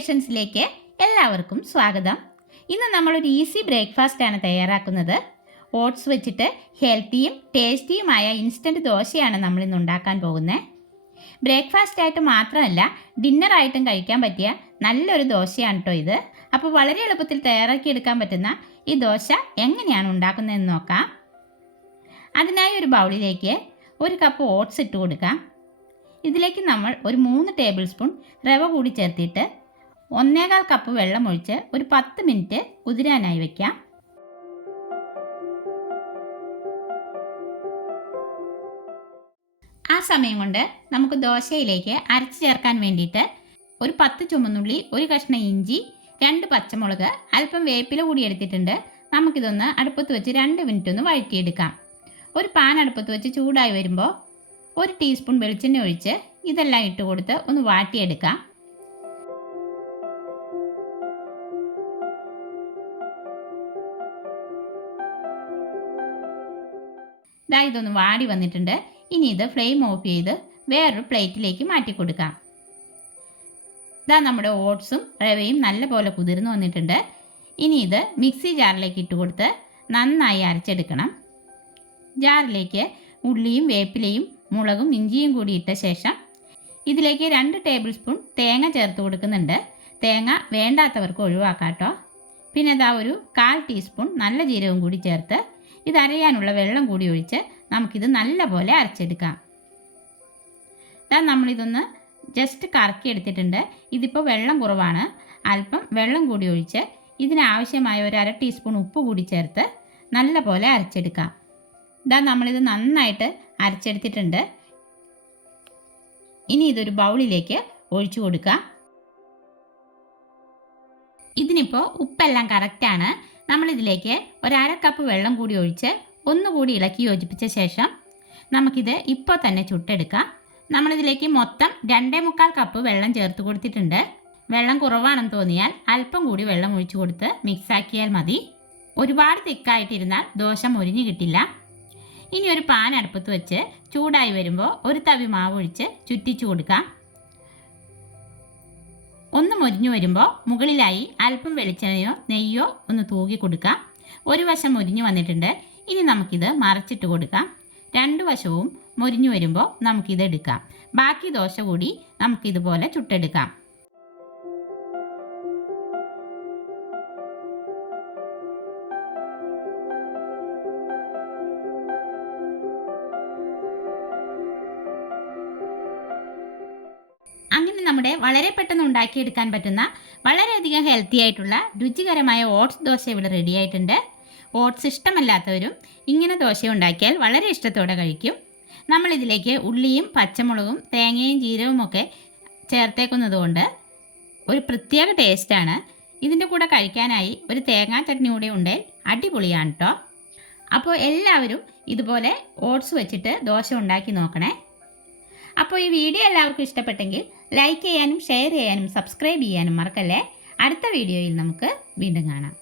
ക്രിയേഷൻസിലേക്ക് എല്ലാവർക്കും സ്വാഗതം. ഇന്ന് നമ്മളൊരു ഈസി ബ്രേക്ക്ഫാസ്റ്റാണ് തയ്യാറാക്കുന്നത്. ഓട്സ് വെച്ചിട്ട് ഹെൽത്തിയും ടേസ്റ്റിയുമായ ഇൻസ്റ്റൻറ്റ് ദോശയാണ് നമ്മളിന്ന് ഉണ്ടാക്കാൻ പോകുന്നത്. ബ്രേക്ക്ഫാസ്റ്റായിട്ട് മാത്രമല്ല ഡിന്നറായിട്ടും കഴിക്കാൻ പറ്റിയ നല്ലൊരു ദോശയാണ് കേട്ടോ ഇത്. അപ്പോൾ വളരെ എളുപ്പത്തിൽ തയ്യാറാക്കിയെടുക്കാൻ പറ്റുന്ന ഈ ദോശ എങ്ങനെയാണ് ഉണ്ടാക്കുന്നതെന്ന് നോക്കാം. അതിനായി ഒരു ബൗളിലേക്ക് 1 കപ്പ് ഓട്സ് ഇട്ട് കൊടുക്കാം. ഇതിലേക്ക് നമ്മൾ ഒരു 3 ടേബിൾ സ്പൂൺ റവ കൂടി ചേർത്തിട്ട് 1.25 കപ്പ് വെള്ളം ഒഴിച്ച് ഒരു 10 മിനിറ്റ് കുതിരാനായി വയ്ക്കാം. ആ സമയം കൊണ്ട് നമുക്ക് ദോശയിലേക്ക് അരച്ച് ചേർക്കാൻ വേണ്ടിയിട്ട് ഒരു 10 ചുമന്നുള്ളി, 1 കഷ്ണം ഇഞ്ചി, 2 പച്ചമുളക്, അല്പം വേപ്പില കൂടി എടുത്തിട്ടുണ്ട്. നമുക്കിതൊന്ന് അടുപ്പത്ത് വെച്ച് 2 മിനിറ്റ് ഒന്ന് വഴറ്റിയെടുക്കാം. ഒരു പാൻ അടുപ്പത്ത് വെച്ച് ചൂടായി വരുമ്പോൾ 1 ടീസ്പൂൺ വെളിച്ചെണ്ണ ഒഴിച്ച് ഇതെല്ലാം ഇട്ട് കൊടുത്ത് ഒന്ന് വാട്ടിയെടുക്കാം. ഇതൊന്ന് വാടി വന്നിട്ടുണ്ട്. ഇനി ഇത് ഫ്ലെയിം ഓഫ് ചെയ്ത് വേറൊരു പ്ലേറ്റിലേക്ക് മാറ്റി കൊടുക്കാം. നമ്മുടെ ഓട്സും റവയും നല്ലപോലെ കുതിർന്ന് വന്നിട്ടുണ്ട്. ഇനി ഇത് മിക്സി ജാറിലേക്ക് ഇട്ട് കൊടുത്ത് നന്നായി അരച്ചെടുക്കണം. ജാറിലേക്ക് ഉള്ളിയും വേപ്പിലയും മുളകും ഇഞ്ചിയും കൂടി ഇട്ട ശേഷം ഇതിലേക്ക് 2 ടേബിൾ സ്പൂൺ തേങ്ങ ചേർത്ത് കൊടുക്കുന്നുണ്ട്. തേങ്ങ വേണ്ടാത്തവർക്ക് ഒഴിവാക്കാം കേട്ടോ. പിന്നെ ഒരു 1/4 ടീസ്പൂൺ നല്ല ജീരകം കൂടി ചേർത്ത് ഇത് അരയാനുള്ള വെള്ളം കൂടി ഒഴിച്ച് നമുക്കിത് നല്ലപോലെ അരച്ചെടുക്കാം. നമ്മളിതൊന്ന് ജസ്റ്റ് കറക്കി എടുത്തിട്ടുണ്ട്. ഇതിപ്പോൾ വെള്ളം കുറവാണ്. അല്പം വെള്ളം കൂടി ഒഴിച്ച് ഇതിനാവശ്യമായ ഒരു 1/2 ടീസ്പൂൺ ഉപ്പ് കൂടി ചേർത്ത് നല്ലപോലെ അരച്ചെടുക്കാം. നമ്മളിത് നന്നായിട്ട് അരച്ചെടുത്തിട്ടുണ്ട്. ഇനി ഇതൊരു ബൗളിലേക്ക് ഒഴിച്ചു കൊടുക്കാം. ഇതിനിപ്പോൾ ഉപ്പെല്ലാം കറക്റ്റാണ്. നമ്മളിതിലേക്ക് ഒരു 1/2 കപ്പ് വെള്ളം കൂടി ഒഴിച്ച് ഒന്നുകൂടി ഇളക്കി യോജിപ്പിച്ച ശേഷം നമുക്കിത് ഇപ്പോൾ തന്നെ ചുട്ടെടുക്കാം. നമ്മളിതിലേക്ക് മൊത്തം 2.25 കപ്പ് വെള്ളം ചേർത്ത് കൊടുത്തിട്ടുണ്ട്. വെള്ളം കുറവാണെന്ന് തോന്നിയാൽ അല്പം കൂടി വെള്ളം ഒഴിച്ചു കൊടുത്ത് മിക്സാക്കിയാൽ മതി. ഒരുപാട് തിക്കായിട്ടിരുന്നാൽ ദോശ മൊരിഞ്ഞ് കിട്ടില്ല. ഇനി ഒരു പാൻ അടുപ്പത്ത് വെച്ച് ചൂടായി വരുമ്പോൾ ഒരു തവി മാവ് ഒഴിച്ച് ചുറ്റിച്ചു കൊടുക്കാം. ഒന്ന് മൊരിഞ്ഞു വരുമ്പോൾ മുകളിലായി അല്പം വെളിച്ചെണ്ണയോ നെയ്യോ ഒന്ന് തൂകി കൊടുക്കാം. ഒരു വശം മൊരിഞ്ഞു വന്നിട്ടുണ്ട്. ഇനി നമുക്കിത് മറിച്ചിട്ട് കൊടുക്കാം. 2 വശവും മൊരിഞ്ഞു വരുമ്പോൾ നമുക്കിത് എടുക്കാം. ബാക്കി ദോശ കൂടി നമുക്കിതുപോലെ ചുട്ടെടുക്കാം. അങ്ങനെ നമ്മുടെ വളരെ പെട്ടെന്ന് ഉണ്ടാക്കിയെടുക്കാൻ പറ്റുന്ന വളരെയധികം ഹെൽത്തി ആയിട്ടുള്ള രുചികരമായ ഓട്സ് ദോശ ഇവിടെ റെഡി ആയിട്ടുണ്ട്. ഓട്സ് ഇഷ്ടമല്ലാത്തവരും ഇങ്ങനെ ദോശ ഉണ്ടാക്കിയാൽ വളരെ ഇഷ്ടത്തോടെ കഴിക്കും. നമ്മളിതിലേക്ക് ഉള്ളിയും പച്ചമുളകും തേങ്ങയും ജീരകവും ഒക്കെ ചേർത്തേക്കുന്നത് കൊണ്ട് ഒരു പ്രത്യേക ടേസ്റ്റാണ്. ഇതിൻ്റെ കൂടെ കഴിക്കാനായി ഒരു തേങ്ങാ ചട്നി കൂടെ ഉണ്ടെങ്കിൽ അടിപൊളിയാണ് കേട്ടോ. അപ്പോൾ എല്ലാവരും ഇതുപോലെ ഓട്സ് വെച്ചിട്ട് ദോശ ഉണ്ടാക്കി നോക്കണേ. അപ്പോൾ ഈ വീഡിയോ എല്ലാവർക്കും ഇഷ്ടപ്പെട്ടെങ്കിൽ ലൈക്ക് ചെയ്യാനും ഷെയർ ചെയ്യാനും സബ്സ്ക്രൈബ് ചെയ്യാനും മറക്കല്ലേ. അടുത്ത വീഡിയോയിൽ നമുക്ക് വീണ്ടും കാണാം.